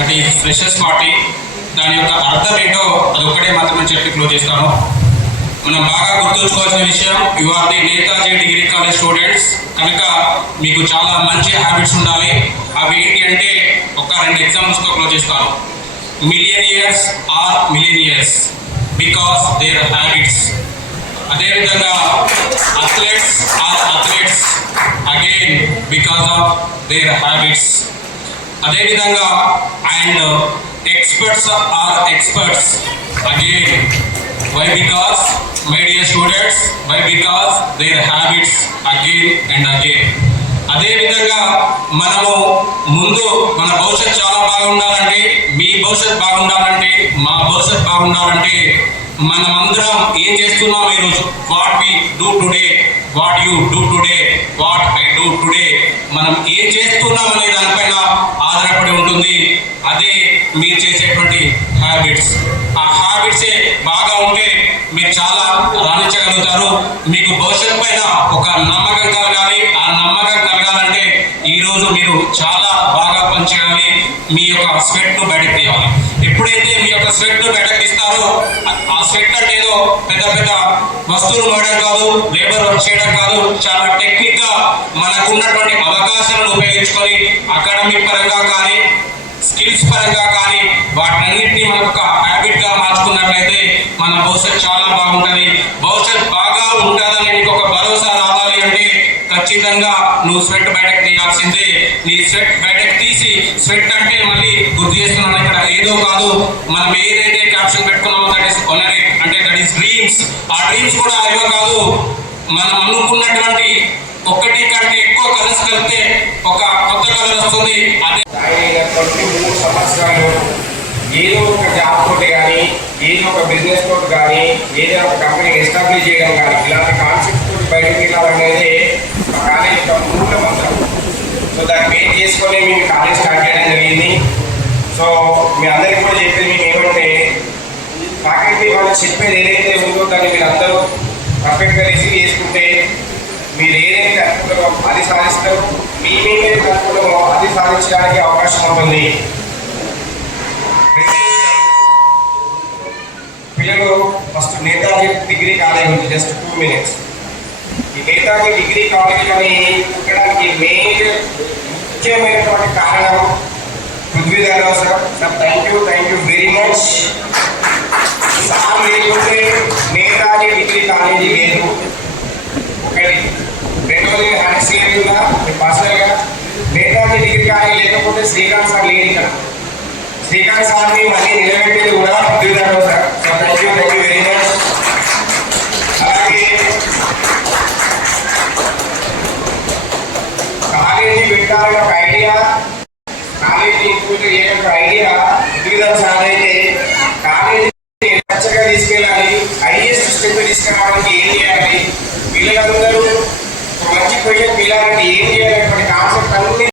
That is freshers party. దాని యొక్క అర్థం ఏంటో అది ఒక్కటే మాత్రమే చెప్పి క్లోజ్ చేస్తాను. మనం బాగా గుర్తుంచుకోవాల్సిన విషయం you are the Netaji degree college students కనుక మీకు చాలా మంచి హ్యాబిట్స్ ఉండాలి. అవి ఏంటి అంటే ఒక రెండు ఎగ్జాంపుల్స్తో క్లోజ్ చేస్తాను. Millionaires are millionaires because their habits అదేవిధంగా athletes are athletes again because of their habits అదేవిధంగా and experts are experts again why because my dear students why because their habits again and again అదేవిధంగా మనము ముందు మన భవిష్యత్ చాలా బాగుండాలంటే మీ భవిష్యత్ బాగుండాలంటే మా భవిష్యత్ బాగుండాలంటే మనమందరం ఏం చేస్తున్నాం ఈరోజు? What we do today what you do today what I do today మనం ఏం చేస్తున్నాం అనే దానిపైన మీరు చేసేటువంటి హ్యాబిట్స్ ఆ హ్యాబిట్సే బాగా ఉంటే మీరు చాలా రాణించగలుగుతారు. మీకు భవిష్యత్ పైన ఒక నమ్మకం కలగాలి. ఆ నమ్మకం కలగాలంటే ఈరోజు మీరు చాలా బాగా పనిచేయాలి. మీ యొక్క స్వెట్ను బయటకు తీయాలి. ఎప్పుడైతే మీ యొక్క స్వెట్ను బయటకు తీస్తారో ఆ- స్వెట్ అంటే ఏదో పెద్ద పెద్ద వస్తువులు వాడడం కాదు లేబర్ వర్క్ చేయడం కాదు. చాలా టెక్నిక్గా మనకున్నటువంటి అవకాశాలను ఉపయోగించుకొని అకాడమిక్ పరంగా కానీ స్కిల్స్ పరంగా వాటిని వాటన్నిటిని ఒక హ్యాబిట్గా మార్చుకున్నట్లయితే మన భవిష్యత్ చాలా బాగుంటది. భవిష్యత్ బాగా ఉంటుందని నీకు ఒక భరోసా రావాలి అంటే ఖచ్చితంగా నువ్వు స్వెట్ బయటకు తీయాల్సిందే. నీ స్వెట్ బయటకు తీసి స్వెట్ అంటే మళ్ళీ గుర్తు చేస్తున్నాను ఇక్కడ ఏదో కాదు. మనం ఏదైతే క్యాప్షన్ పెట్టుకున్నామో దట్ ఈస్ కొనరే అంటే దట్ ఈస్ డ్రీమ్స్ ఆ డ్రీమ్స్ కూడా ఏవో కాదు. మనం అనుకున్నటువంటి ఒక్కటి కంటే ఎక్కువ కలర్స్ కలిపితే ఒక కొత్త కలర్ వస్తుంది. అదే ఏదో ఒక జాబ్ తోటి కానీ ఏదో ఒక బిజినెస్ తోటి కానీ ఏదో ఒక కంపెనీ ఎస్టాబ్లిష్ చేయడం కానీ ఇలాంటి కాన్సెప్ట్ తోటి బయటకు వెళ్ళాలనేది మా కాలేజ్ యొక్క మూల మంత్రం. సో దాన్ని బేస్ చేసుకొని మేము కాలేజ్ స్టార్ట్ చేయడం జరిగింది. సో మీ అందరికీ కూడా చెప్పేది మేము ఏమంటే ఫ్యాకల్టీ వాళ్ళు చెప్పేది ఏదైతే ఉందో దాన్ని మీరు అందరూ పర్ఫెక్ట్గా రిసీవ్ చేసుకుంటే మీరు ఏదైతే అనుకుంటారో అది సాధిస్తారు మీ మేమైతే అనుకుంటామో అది సాధించడానికి అవకాశం ఉంటుంది. పిల్లలు ఫస్ట్ నేతాజీ డిగ్రీ కాలేజ్ ఉంది జస్ట్ టూ మినిట్స్ ఈ నేతాజీ డిగ్రీ కాలేజ్ అని పుట్టడానికి మెయిన్ ముఖ్యమైనటువంటి కారణం Prithvidhararao sir sir thank you thank you very much sir లేకుంటే నేతాజీ డిగ్రీ కాలేజీ లేదు. ఒకటి రెండోది హ్యాండ్స్ ఉందా? మీ పర్సనల్గా నేతాజీ డిగ్రీ కాలేజీ లేకపోతే శ్రీకాంత్ సార్ లేడు ఇక్కడ. శ్రీకాంత్ సార్ని మళ్ళీ నిలబెట్టేది college include idea Prithvidhar college చక్కగా తీసుకెళ్ళాలి హైయెస్ట్ స్టెప్ తీసుకురావడానికి ఏం చేయాలి? పిల్లలందరూ మంచి పొజిషన్ పిల్లలంటే ఏం చేయాలనేటువంటి కాన్సెప్ట్ అన్ని